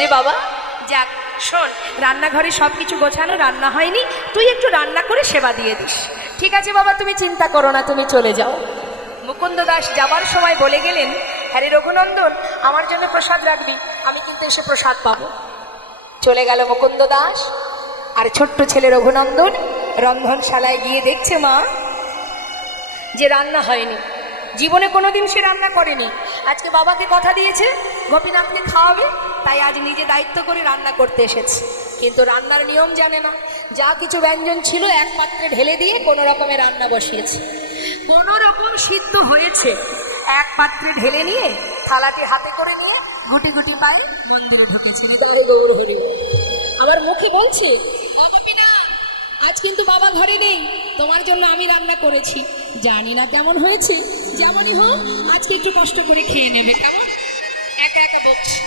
রে বাবা। যাক শোন, রান্নাঘরে সব কিছু গোছানো, রান্না হয়নি, তুই একটু রান্না করে সেবা দিয়ে দিস। ঠিক আছে বাবা, তুমি চিন্তা করো না, তুমি চলে যাও। মুকুন্দ দাস যাবার সময় বলে গেলেন, হ্যাঁ রে রঘুনন্দন, আমার জন্য প্রসাদ রাখবি, আমি কিন্তু এসে প্রসাদ পাবো। চলে গেল মুকুন্দ দাস। আর ছোট্ট ছেলে রঘুনন্দন রন্ধনশালায় গিয়ে দেখছে মা যে রান্না হয়নি, জীবনে কোনোদিন সে রান্না করেনি। আজকে বাবাকে কথা দিয়েছে গোপীনাথকে খাওয়াবে, তাই আজ নিজে দায়িত্ব করে রান্না করতে এসেছে। কিন্তু রান্নার নিয়ম জানে না। যা কিছু ব্যঞ্জন ছিল এক পাত্রে ঢেলে দিয়ে কোনো রকমের রান্না বসিয়েছে। কোনো রকম সিদ্ধ হয়েছে, এক পাত্রে ঢেলে নিয়ে থালাটি হাতে করে নিয়ে গুটি গুটি পায়ে মন্দিরে ঢুকেছে। হৃদয় গৌর হরি। আবার মুখে বলছে, আজ কিন্তু বাবা ঘরে নেই, তোমার জন্য আমি রান্না করেছি, জানি না কেমন হয়েছে, যেমনই হোক আজকে একটু কষ্ট করে খেয়ে নেবে, কেমন? একা একা বকছে।